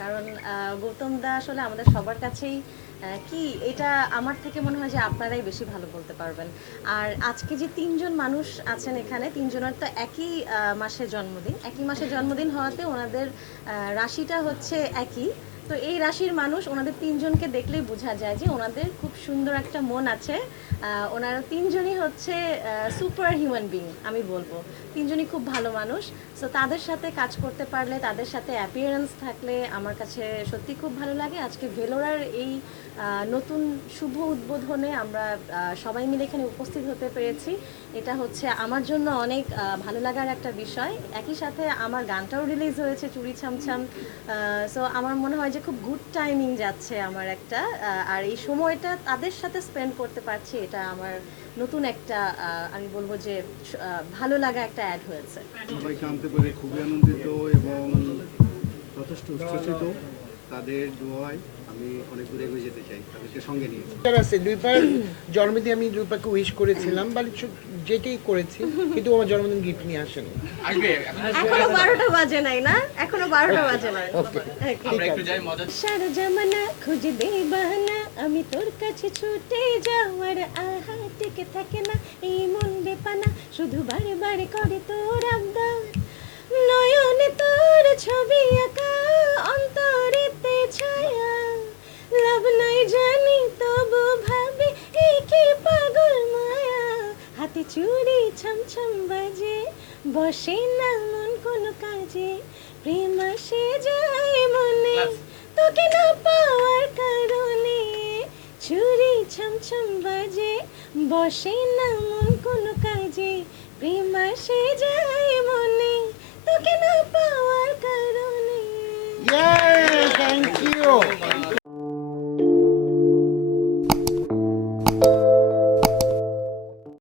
কারণ গৌতম দা আসলে আমাদের সবার কাছেই কি এটা আমার থেকে মনে হয় যে আপনারাই বেশি ভালো বলতে পারবেন। আর আজকে যে তিনজন মানুষ আছেন এখানে, তিনজনের তো একই মাসে জন্মদিন। একই মাসে জন্মদিন হওয়াতে ওনাদের রাশিটা হচ্ছে একই। তো এই রাশির মানুষ ওনাদের তিনজনকে দেখলেই বোঝা যায় যে ওনাদের খুব সুন্দর একটা মন আছে। ওনারা তিনজনই হচ্ছে সুপার হিউম্যান বিং আমি বলব। তিনজনই খুব ভালো মানুষ। সো তাদের সাথে কাজ করতে পারলে, তাদের সাথে অ্যাপিয়ারেন্স থাকলে আমার কাছে সত্যি খুব ভালো লাগে। আজকে ভেলোরার এই নতুন শুভ উদ্বোধনে আমরা সবাই মিলে এখানে উপস্থিত হতে পেরেছি। এটা হচ্ছে আমার জন্য অনেক ভালো লাগার একটা বিষয়। একই সাথে আমার গানটাও রিলিজ হয়েছে, চুরি ছামছাম। সো আমার মনে হয় যে খুব গুড টাইমিং যাচ্ছে আমার একটা আর এই সময়টা তাদের সাথে স্পেন্ড করতে পারছি, এটা আমার নতুন একটা আমি বলব যে ভালো লাগা একটা অ্যাড হয়েছে। সবাইকে আনতে পেরে খুবই আনন্দিত এবং যথেষ্ট উচ্ছ্বসিত তাদের দোয়ায়। আমি অনেক দূরে এগিয়ে যেতে চাই তাদেরকে সঙ্গে নিয়ে। যারা আছে দুইবার জন্মদিন আমি দুইপাকে উইশ করেছিলাম বা যেটাই করেছি কিন্তু আমার জন্মদিন গিফট নিয়ে আসেনি। এখনও বারোটা বাজে নাই না? এখনও বারোটা বাজে নাই। ওকে Okay. সারা জামানা খুঁজে দে বাহানা আমি তোর কাছে ছুটে যাওয়ার আহা টিকে থাকে না এই মন বেপানা শুধু বারে বারে করে তোর আবদার। চুড়ি ছমছম বাজে বসে না মন কোনো কাজে। প্রেম আসে যায় মনে তোকে না পাওয়ার কারণে। চুরি ছমছম বাজে বসে না মন কোনো কাজে। প্রেম আসে যায় মনে তোকে না পাওয়ার কারণে। ইয়া